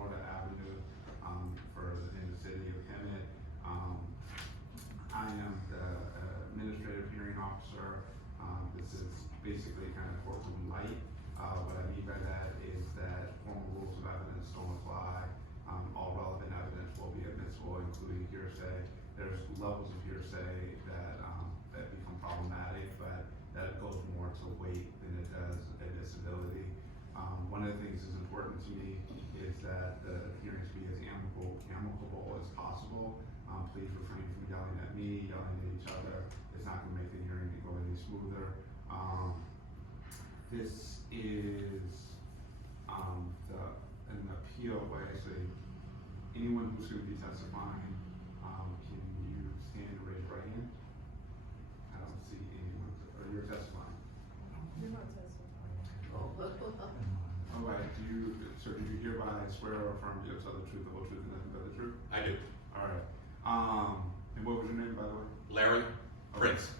Florida Avenue in the city of Hemet. I am the administrative hearing officer. This is basically kind of courtroom light. What I mean by that is that formal rules of evidence don't apply. All relevant evidence will be admissible, including hearsay. There's levels of hearsay that become problematic, but that goes more to weight than it does admissibility. One of the things that's important to me is that the hearings be as amicable as possible. Please refrain from yelling at me, yelling at each other. It's not going to make the hearing go any smoother. This is an appeal. Well, actually, anyone who's going to be testifying, can you stand and raise your right hand? I don't see anyone. Or you're testifying? You're not testifying. Oh. All right. Do you hereby swear or affirm to tell the truth, the whole truth, and nothing but the truth? I do. All right. And what was your name, by the way? Larry Prince.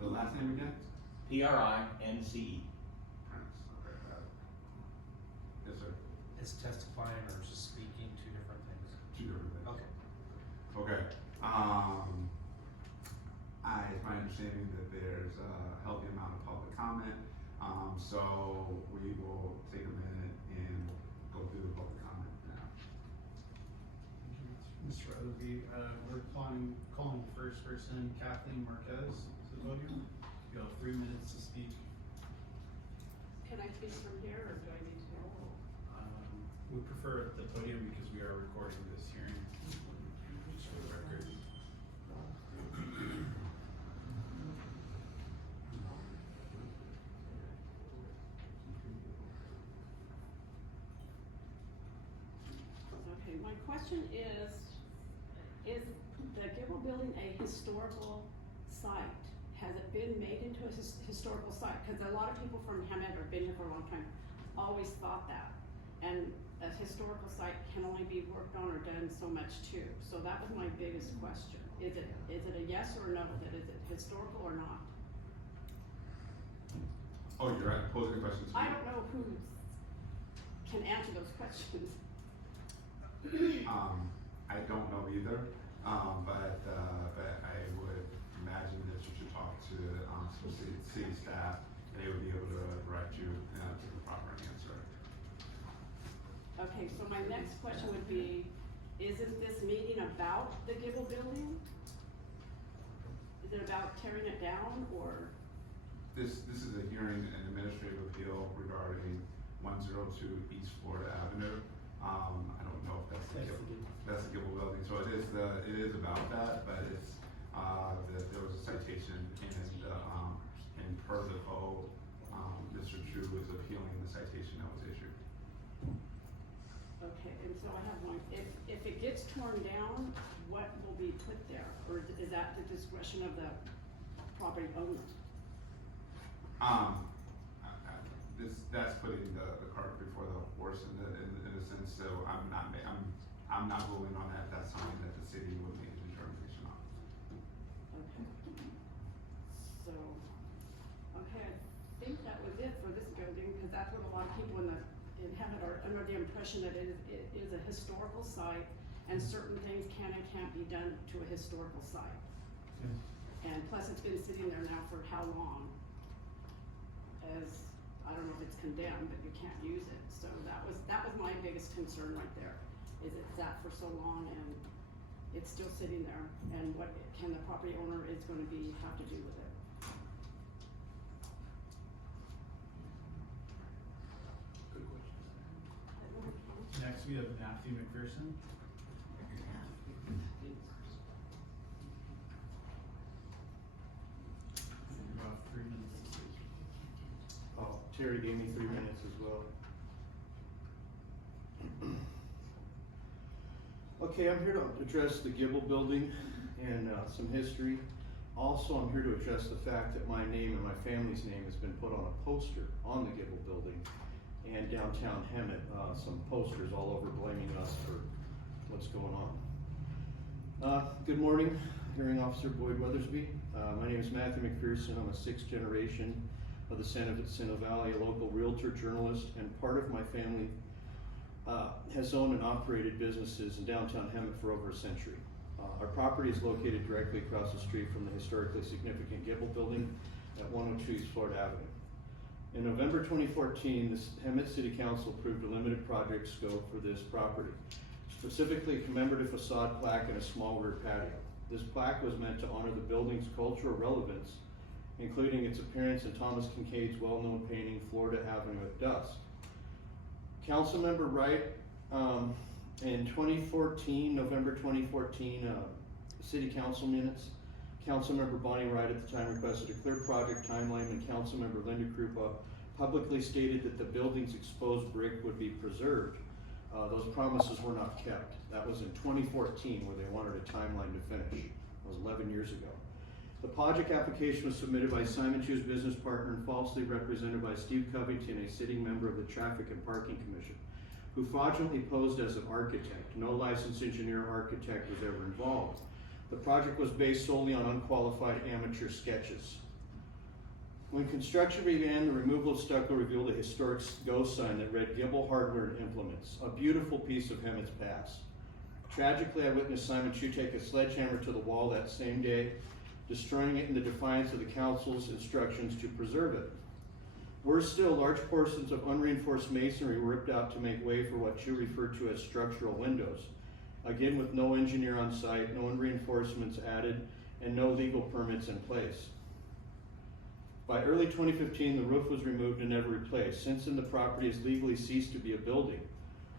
The last name again? Prince. Prince. Okay, got it. Yes, sir. Is testifying or just speaking two different things? Two different things. Okay. Okay. It's my understanding that there's a healthy amount of public comment. So we will take a minute and go through the public comment now. Mr. Rutherby, we're calling the first person, Kathleen Marquez, to the podium. You have 3 minutes to speak. Can I speak from here, or do I need to go? We prefer at the podium because we are recording this hearing. Just for the record. Okay, my question is the Gibble building a historical site? Has it been made into a historical site? Because a lot of people from Hemet or been here for a long time always thought that. And a historical site can only be worked on or done so much too. So that was my biggest question. Is it a yes or a no? That is it historical or not? Oh, you're right. Posing questions. I don't know who can answer those questions. I don't know either, but I would imagine that you should talk to some city staff, and they would be able to direct you to the proper answer. Okay, so my next question would be, isn't this meeting about the Gibble building? Is it about tearing it down, or? This is a hearing, an administrative appeal regarding 102 East Florida Avenue. I don't know if that's the Gibble building, so it is about that, but it's there was a citation and per the code, Mr. Chu is appealing the citation that was issued. Okay, and so I have one, if it gets torn down, what will be put there, or is that the discretion of the property owner? That's putting the cart before the horse in a sense. So I'm not ruling on that. That's something that the city would make a determination on. Okay. So, okay, I think that was it for this building, because that's what a lot of people in Hemet are under the impression that it is a historical site, and certain things can and can't be done to a historical site. Okay. And plus, it's been sitting there now for how long? As, I don't know if it's condemned, but you can't use it. So that was my biggest concern right there, is it sat for so long and it's still sitting there, and what can the property owner is gonna have to do with it? Good question. Next, we have Matthew McPherson. About 3 minutes to speak. Oh, Terry gave me 3 minutes as well. Okay, I'm here to address the Gibble building and some history. Also, I'm here to address the fact that my name and my family's name has been put on a poster on the Gibble building and downtown Hemet, some posters all over blaming us for what's going on. Good morning, Hearing Officer Boyd Weathersby. My name is Matthew McPherson. I'm a 6th generation of the San Valley, a local realtor, journalist, and part of my family has owned and operated businesses in downtown Hemet for over a century. Our property is located directly across the street from the historically significant Gibble Building at 102 East Florida Avenue. In November 2014, the Hemet City Council approved a limited project scope for this property, specifically a commemorative facade plaque and a small rear patio. This plaque was meant to honor the building's cultural relevance, including its appearance in Thomas Kincaid's well-known painting, Florida Avenue at Dusk. Councilmember Wright, in 2014, November 2014, City Council minutes, Councilmember Bonnie Wright at the time requested a clear project timeline, and Councilmember Linda Krupa publicly stated that the building's exposed brick would be preserved. Those promises were not kept. That was in 2014 where they wanted a timeline to finish. That was 11 years ago. The project application was submitted by Simon Chu's business partner and falsely represented by Steve Covington, a sitting member of the Traffic and Parking Commission, who fraudulently posed as an architect. No licensed engineer or architect was ever involved. The project was based solely on unqualified amateur sketches. When construction began, the removal of stucco revealed a historic ghost sign that read Gibble Hardware and Implements, a beautiful piece of Hemet's past. Tragically, I witnessed Simon Chu take a sledgehammer to the wall that same day, destroying it in the defiance of the council's instructions to preserve it. Worse still, large portions of unreinforced masonry were ripped out to make way for what Chu referred to as structural windows. Again, with no engineer on site, no reinforcements added, and no legal permits in place. By early 2015, the roof was removed and never replaced. Since then, the property has legally ceased to be a building.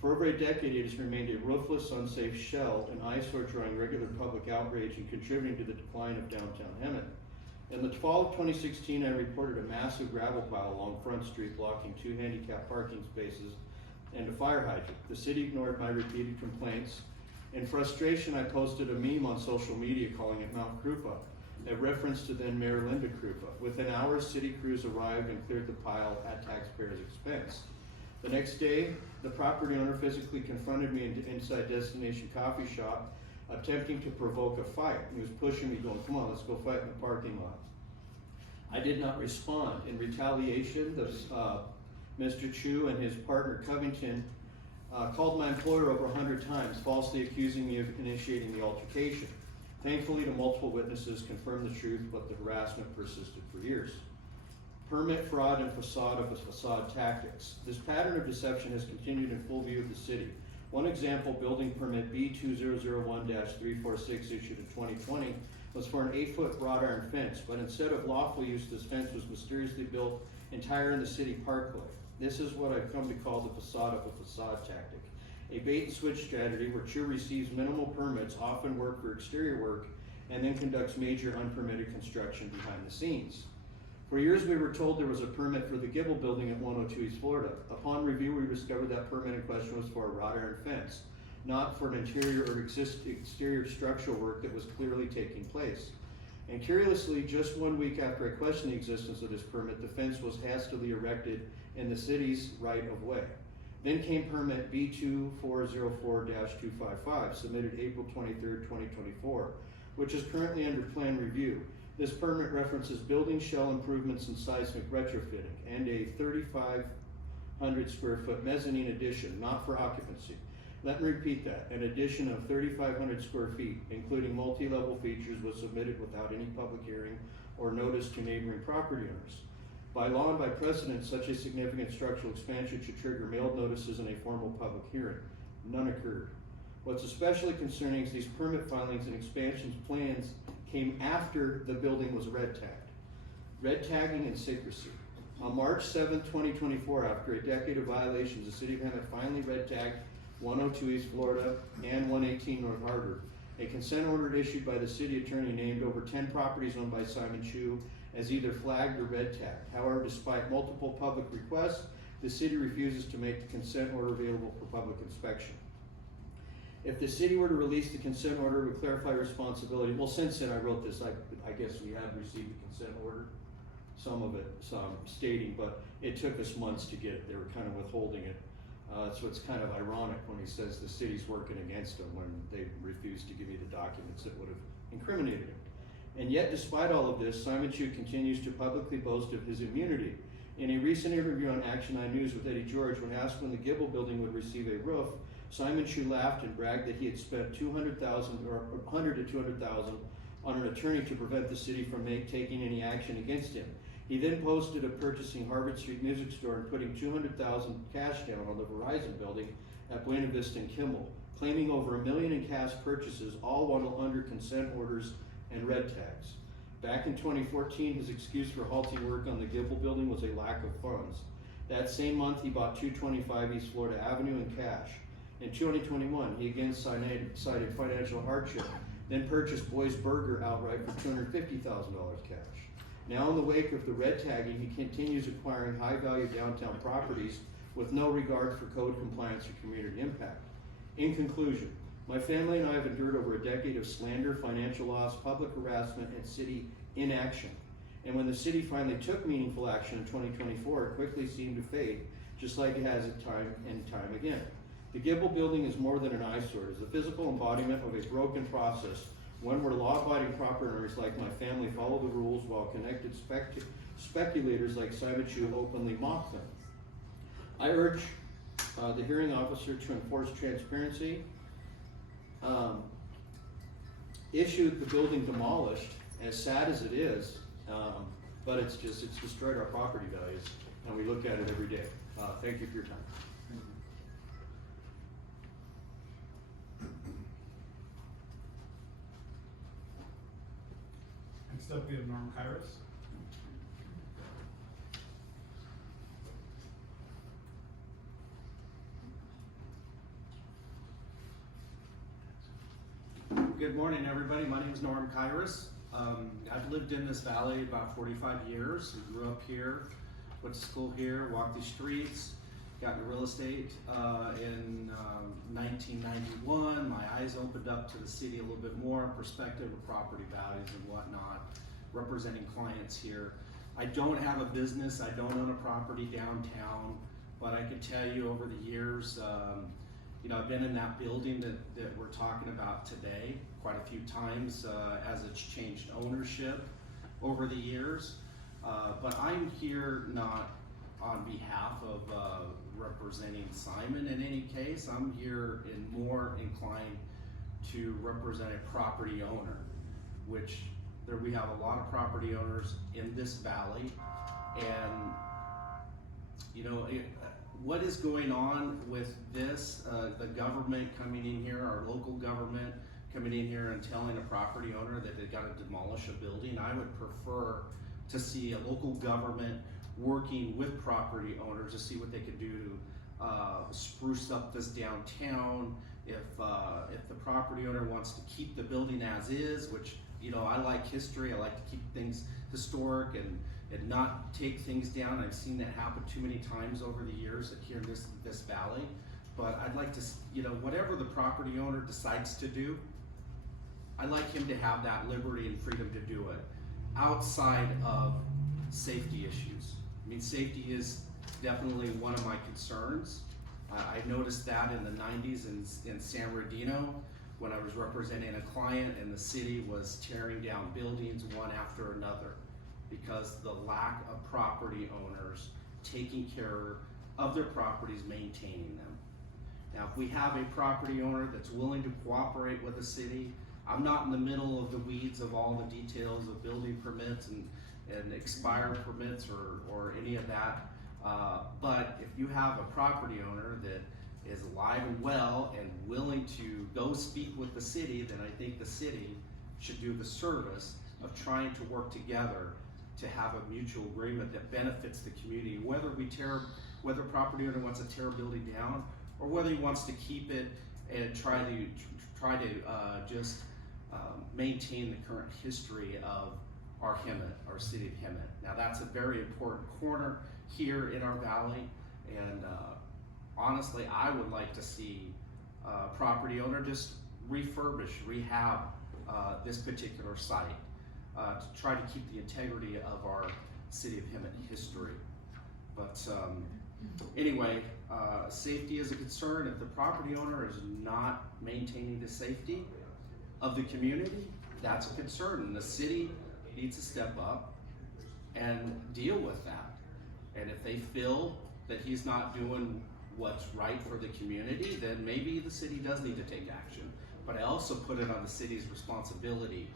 For over a decade, it has remained a roofless, unsafe shell, an eyesore drawing regular public outrage and contributing to the decline of downtown Hemet. In the fall of 2016, I reported a massive gravel pile along Front Street blocking 2 handicap parking spaces and a fire hydrant. The city ignored my repeated complaints. In frustration, I posted a meme on social media calling it Mount Krupa, a reference to then Mayor Linda Krupa. Within hours, city crews arrived and cleared the pile at taxpayers' expense. The next day, the property owner physically confronted me inside Destination Coffee Shop, attempting to provoke a fight. He was pushing me, going, "Come on, let's go fight in the parking lot." I did not respond. In retaliation, Mr. Chu and his partner Covington called my employer over 100 times, falsely accusing me of initiating the altercation. Thankfully, the multiple witnesses confirmed the truth, but the harassment persisted for years. Permit fraud and facade tactics. This pattern of deception has continued in full view of the city. One example, building permit B2001-346 issued in 2020 was for an 8-foot wrought iron fence, but instead of lawful use, this fence was mysteriously built entire in the city parkway. This is what I've come to call the facade tactic. A bait and switch strategy where Chu receives minimal permits, often work for exterior work, and then conducts major unpermitted construction behind the scenes. For years, we were told there was a permit for the Gibble Building at 102 East Florida. Upon review, we discovered that permit in question was for a wrought iron fence, not for an interior or exterior structural work that was clearly taking place. And curiously, just 1 week after I questioned the existence of this permit, the fence was hastily erected in the city's right of way. Then came permit B2404-255, submitted April 23rd, 2024, which is currently under plan review. This permit references building shell improvements and seismic retrofitting, and a 3,500 square foot mezzanine addition, not for occupancy. Let me repeat that. An addition of 3,500 square feet, including multi-level features, was submitted without any public hearing or notice to neighboring property owners. By law and by precedent, such a significant structural expansion should trigger mailed notices and a formal public hearing. None occurred. What's especially concerning is these permit filings and expansions plans came after the building was red tagged. Red tagging and secrecy. On March 7, 2024, after a decade of violations, the city of Hemet finally red tagged 102 East Florida and 118 North Harbor. A consent order issued by the city attorney named over 10 properties owned by Simon Chu as either flagged or red tagged. However, despite multiple public requests, the city refuses to make the consent order available for public inspection. If the city were to release the consent order, it would clarify responsibility. Well, since then I wrote this, I guess we have received the consent order, some of it, some stating, but it took us months to get it. They were kind of withholding it. So it's kind of ironic when he says the city's working against him when they refused to give me the documents that would have incriminated him. And yet, despite all of this, Simon Chu continues to publicly boast of his immunity. In a recent interview on Action Eye News with Eddie George, when asked when the Gibble building would receive a roof, Simon Chu laughed and bragged that he had spent $200,000 or $100 to $200,000 on an attorney to prevent the city from taking any action against him. He then boasted of purchasing Harvard Street Music Store and putting $200,000 cash down on the Verizon building at Buena Vista and Kimball, claiming over $1 million in cash purchases, all while under consent orders and red tags. Back in 2014, his excuse for halting work on the Gibble building was a lack of funds. That same month, he bought 225 East Florida Avenue in cash. In 2021, he again cited financial hardship, then purchased Boy's Burger outright for $250,000 cash. Now, in the wake of the red tagging, he continues acquiring high-value downtown properties with no regard for code compliance or community impact. In conclusion, my family and I have endured over a decade of slander, financial loss, public harassment, and city inaction. And when the city finally took meaningful action in 2024, it quickly seemed to fade, just like it has at time and time again. The Gibble building is more than an eyesore. It is a physical embodiment of a broken process, one where law-abiding property owners like my family follow the rules while connected speculators like Simon Chu openly mock them. I urge the hearing officer to enforce transparency, issue the building demolished, as sad as it is, but it's destroyed our property values, and we look at it every day. Thank you for your time. Next up, we have Norm Kyus. Good morning, everybody. My name is Norm Kyus. I've lived in this valley about 45 years. I grew up here, went to school here, walked these streets, got into real estate in 1991. My eyes opened up to the city a little bit more, perspective of property values and whatnot, representing clients here. I don't have a business, I don't own a property downtown, but I can tell you over the years, I've been in that building that we're talking about today quite a few times as it's changed ownership over the years. But I'm here not on behalf of representing Simon in any case. I'm here more inclined to represent a property owner, which we have a lot of property owners in this valley. And what is going on with this, the government coming in here, our local government coming in here and telling a property owner that they've got to demolish a building? I would prefer to see a local government working with property owners to see what they could do to spruce up this downtown. If the property owner wants to keep the building as is, which I like history, I like to keep things historic and not take things down. I've seen that happen too many times over the years here in this valley. But I'd like to, whatever the property owner decides to do, I'd like him to have that liberty and freedom to do it outside of safety issues. I mean, safety is definitely one of my concerns. I noticed that in the 90s in San Bernardino when I was representing a client and the city was tearing down buildings one after another because the lack of property owners taking care of their properties, maintaining them. Now, if we have a property owner that's willing to cooperate with the city, I'm not in the middle of the weeds of all the details of building permits and expired permits or any of that. But if you have a property owner that is alive and well and willing to go speak with the city, then I think the city should do the service of trying to work together to have a mutual agreement that benefits the community, whether property owner wants to tear a building down or whether he wants to keep it and try to just maintain the current history of our Hemet, our city of Hemet. Now that's a very important corner here in our valley, and honestly, I would like to see property owner just rehab this particular site to try to keep the integrity of our city of Hemet history. But anyway, safety is a concern. If the property owner is not maintaining the safety of the community, that's a concern, and the city needs to step up and deal with that. And if they feel that he's not doing what's right for the community, then maybe the city does need to take action. But I also put it on the city's responsibility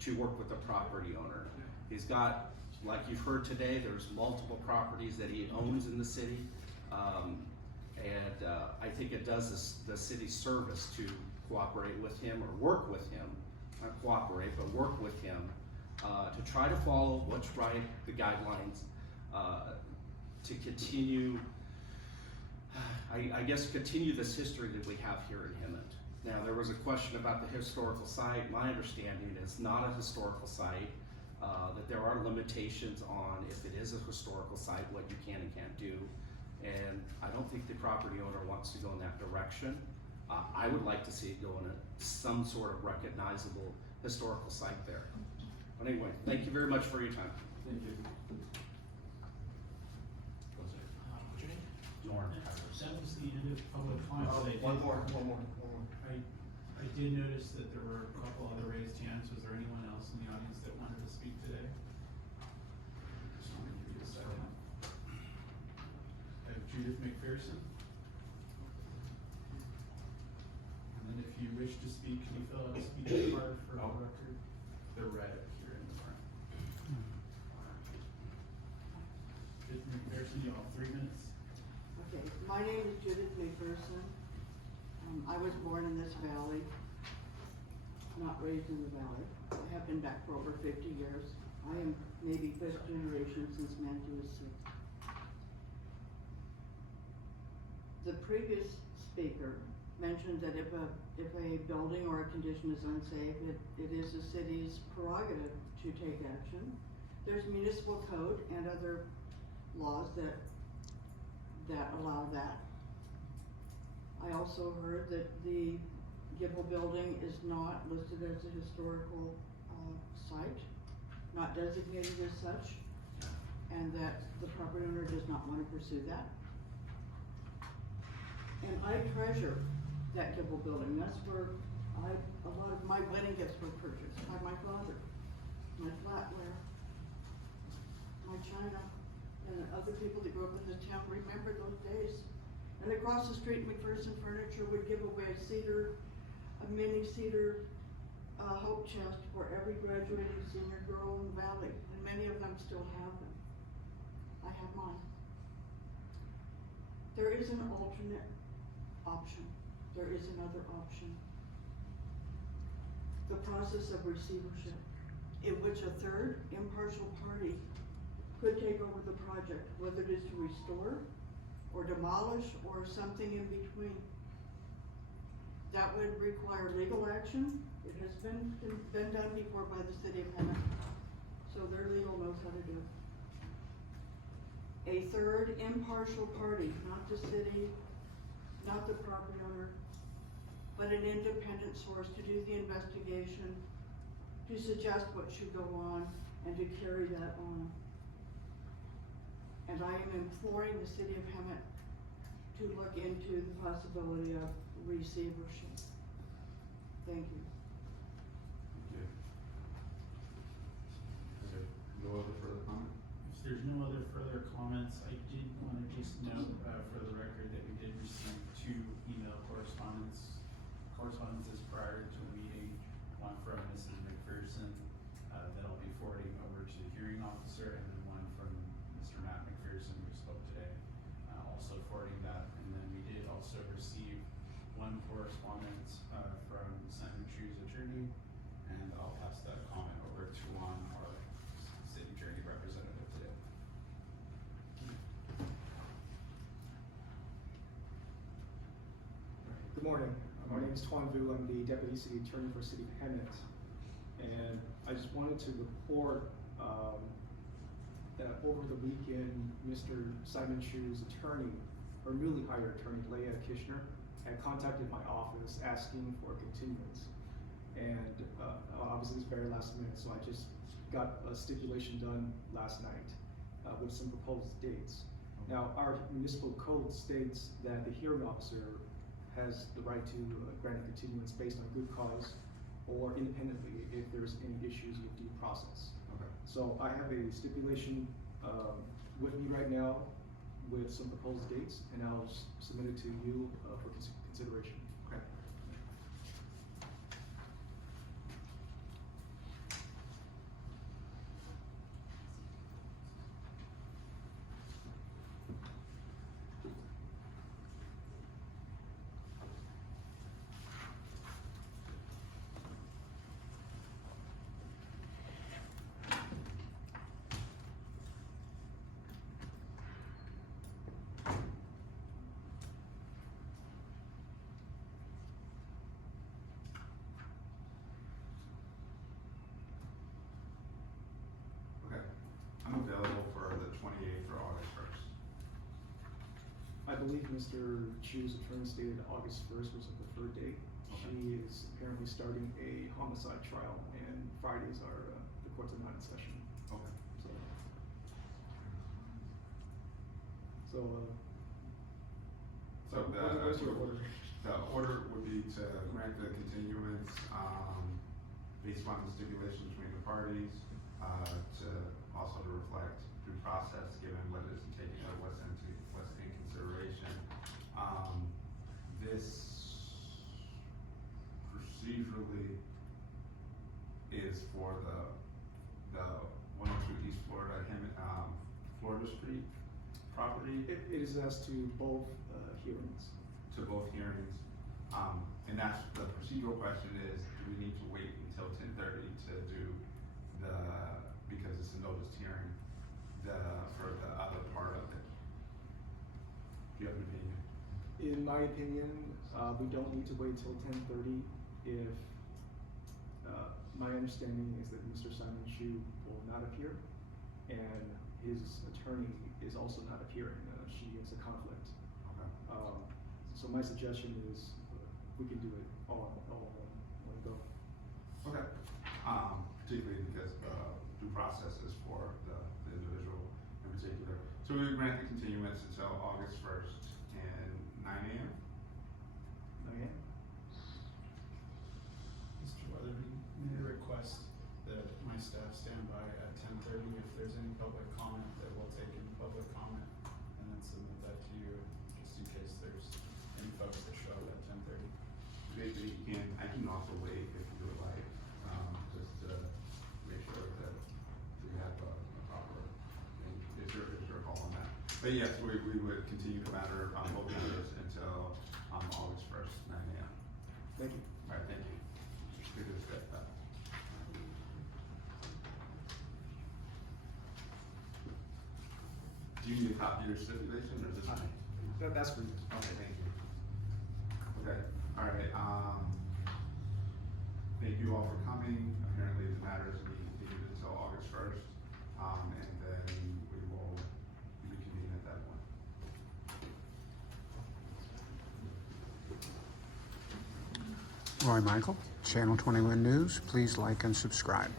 to work with the property owner. He's got, like you've heard today, there's multiple properties that he owns in the city. I think it does the city service to cooperate with him or work with him, not cooperate, but work with him to try to follow what's right, the guidelines, to continue, I guess, continue this history that we have here in Hemet. Now, there was a question about the historical site. My understanding is not a historical site, that there are limitations on if it is a historical site, what you can and can't do. And I don't think the property owner wants to go in that direction. I would like to see it go in some sort of recognizable historical site there. But anyway, thank you very much for your time. Thank you. What's your name? Lauren. That was the end of public comment. Oh, but one more. I did notice that there were a couple other raised hands. Was there anyone else in the audience that wanted to speak today? Just want to give you a second. I have Judith Mayerson. And then if you wish to speak, can you fill out a speech card for the record? They're red here in the front. Judith Mayerson, you all have 3 minutes. Okay, my name is Judith Mayerson. I was born in this valley, not raised in the valley. I have been back for over 50 years. I am maybe fifth generation since Matthew was sixth. The previous speaker mentioned that if a building or a condition is unsafe, it is the city's prerogative to take action. There's municipal code and other laws that allow that. I also heard that the Gibble building is not listed as a historical site, not designated as such, and that the property owner does not want to pursue that. And I treasure that Gibble building. That's where a lot of my wedding gifts were purchased by my father, my flatware, my china, and other people that grew up in the town remember those days. And across the street, McPherson Furniture would give away a mini cedar hope chest for every graduating senior girl in the valley, and many of them still have them. I have mine. There is an alternate option. There is another option. The process of receivership, in which a third impartial party could take over the project, whether it is to restore or demolish or something in between. That would require legal action. It has been done before by the city of Hemet, so their legal knows how to do it. A third impartial party, not the city, not the property owner, but an independent source to do the investigation, to suggest what should go on, and to carry that on. And I am imploring the city of Hemet to look into the possibility of receivership. Thank you. Okay. Okay, no other further comment? If there's no other further comments, I did want to just note for the record that we did receive 2 email correspondences prior to the meeting. One from Mrs. McPherson that I'll be forwarding over to the hearing officer, and then one from Mr. Matt McPherson who spoke today, also forwarding that. And then we did also receive one correspondence from Simon Chu's attorney, and I'll pass that comment over to Juan, our city attorney representative today. Good morning. My name is Tuan Vu. I'm the Deputy City Attorney for City of Hemet. And I just wanted to report that over the weekend, Mr. Simon Chu's attorney, or newly hired attorney, Leah Kishner, had contacted my office asking for a continuance. And obviously it's very last minute, so I just got a stipulation done last night with some proposed dates. Now, our municipal code states that the hearing officer has the right to grant a continuance based on good cause or independently if there's any issues with due process. Okay. So I have a stipulation, with me right now with some proposed dates, and I'll submit it to you, for consideration. Okay. Okay. I'm available for the 28th or August 1st. I believe Mr. Chu's attorney stated August 1st was a preferred date. Okay. She is apparently starting a homicide trial, and Fridays are, the courts are not in session, Okay. so. So What's your order? the order would be to grant the continuance, based on the stipulations between the parties, to also to reflect due process, given what is taken, what's in consideration. This procedurally is for the 102 East Florida, Hemet, Florida Street property. It is as to both, hearings. To both hearings. And that's, the procedural question is, do we need to wait until 10:30 to do because it's a noticed hearing, for the other part of it? Do you have an opinion? In my opinion, we don't need to wait till 10:30 if, my understanding is that Mr. Simon Chu will not appear, and his attorney is also not appearing, she has a conflict. Okay. So my suggestion is, we can do it all one go. Okay. Particularly because the due process is for the individual in particular. So we would grant the continuance until August 1st and 9 a.m. Okay? Mr. Weatherby, may I request that my staff stand by at 10:30 if there's any public comment, that we'll take any public comment, and then submit that to you, just in case there's any folks that show up at 10:30. I can also wait if you would like, just to make sure that we have a proper, it's your call on that. But yes, we would continue the matter on both matters until, August 1st, 9 a.m. Thank you. All right, thank you. We can discuss that. Do you need a copy of your stipulation or just? That's for you. Okay, thank you. Okay, all right, thank you all for coming. Apparently the matter is being continued until August 1st, and then we will reconvene at that point. Roy Michael, Channel 21 News. Please like and subscribe.